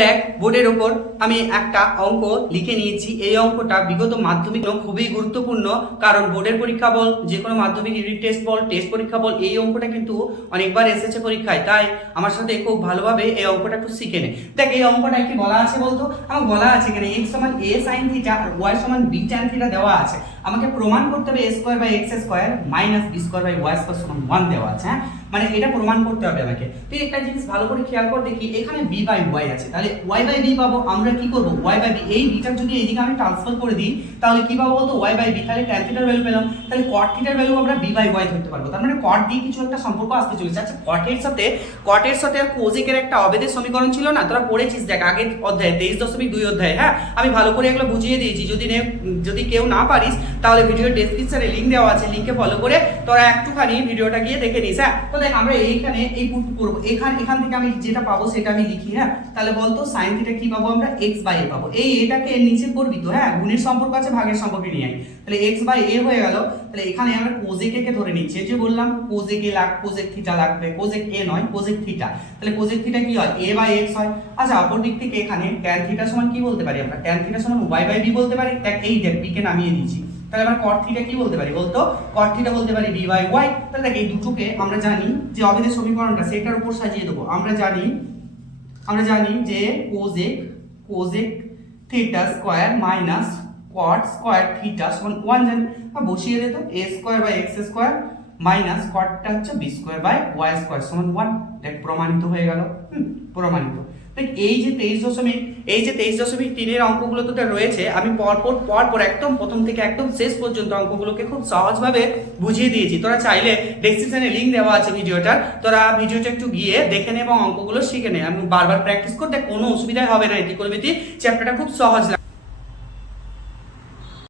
দেখ বোর্ডের ওপর আমি একটা অঙ্ক লিখে নিয়েছি। এই অঙ্কটা বিগত মাধ্যমিক খুবই গুরুত্বপূর্ণ, কারণ বোর্ডের পরীক্ষা বল, যে কোনো মাধ্যমিক ইউনিট টেস্ট বল, টেস্ট পরীক্ষা বল, এই অঙ্কটা কিন্তু অনেকবার এসেছে পরীক্ষায়। তাই আমার সাথে খুব ভালোভাবে এই অঙ্কটা একটু শিখে নে। দেখ এই অঙ্কটা কি বলা আছে বলতো, আমার বলা আছে এখানে x সমান a sin থিটা আর y সমান b tan থিটা দেওয়া আছে। আমাকে প্রমাণ করতে হবে a square by x square minus b square by y square সমান 1 দেওয়া আছে। হ্যাঁ, মানে এটা প্রমাণ করতে হবে আমাকে। তুই একটা জিনিস ভালো করে খেয়াল কর, দেখি এখানে b বাই y আছে, তাহলে y বাই b পাবো। আমরা কি করব, y বাই b এই bটা যদি এইদিকে আমি ট্রান্সফার করে দিই তাহলে কি পাবো বলতো, y বাই b। তাহলে tan থিটার ভ্যালু পেলাম, তাহলে cot থিটার ভ্যালু আমরা b বাই y ধরতে পারবো। তার মানে cot দিয়ে কিছু একটা সম্পর্ক আসতে চলেছে। আচ্ছা, cot এর সাথে আর cosec এর একটা অবেদের সমীকরণ ছিল না, তোরা পড়েছিস দেখ আগের অধ্যায়ে 23.2 অধ্যায়ে। হ্যাঁ, আমি ভালো করে এগুলো বুঝিয়ে দিয়েছি। যদি কেউ না পারিস তাহলে ভিডিওর ডেসক্রিপশনে লিংক দেওয়া আছে, লিংকে ফলো করে তোরা একটুখানি ভিডিওটা গিয়ে দেখে নিস। হ্যাঁ, তো দেখ আমরা এইখানে এই পুট করব, এখান থেকে আমি যেটা পাবো সেটা আমি লিখি। হ্যাঁ, তাহলে বলতো sin থিটা কি পাবো আমরা, x বাই a পাবো। এটাকে এর নিচে করবি তো। হ্যাঁ, গুণের সম্পর্ক আছে, ভাগের সম্পর্কে নিয়ে আই। তাহলে x বাই a হয়ে গেল। তাহলে এখানে আমরা cosec a কে ধরে নিচ্ছি, যে বললাম cosec a cosec থিটা লাগবে, cosec a নয় cosec থিটা। তাহলে cosec থিটা কি হয়, a বাই x হয়। আচ্ছা, অপর দিক থেকে এখানে tan থিটা সমান কি বলতে পারি আমরা, tan থিটা সমান y বাই b বলতে পারি। দেখ এই দেখ b কে নামিয়ে দিয়েছি, তাহলে আমরা cot থিটা কি বলতে পারি বলতো, cot থিটা বলতে পারি b বাই y। তাহলে দেখ এই দুটোকে আমরা জানি যে অবেদের সমীকরণটা সেটার উপর সাজিয়ে দেবো। আমরা জানি যে cosec theta square minus cot square theta সমান 1 জানি। বসিয়ে দে তো, a square by x square minus cotটা হচ্ছে b square by y square সমান 1। দেখ প্রমাণিত হয়ে গেল। প্রমাণিত। দেখ এই যে 23.3 এর অঙ্কগুলো তো রয়েছে, আমি পরপর একদম প্রথম থেকে একদম শেষ পর্যন্ত অঙ্কগুলোকে খুব সহজভাবে বুঝিয়ে দিয়েছি। তোরা চাইলে ডেসক্রিপশনে লিংক দেওয়া আছে ভিডিওটার, তোরা ভিডিওটা একটু গিয়ে দেখে নে এবং অঙ্কগুলো শিখে নে। আমি বারবার প্র্যাকটিস করতে কোনো অসুবিধা হবে না। ত্রিকোণমিতি চ্যাপ্টারটা খুব সহজ লাগে।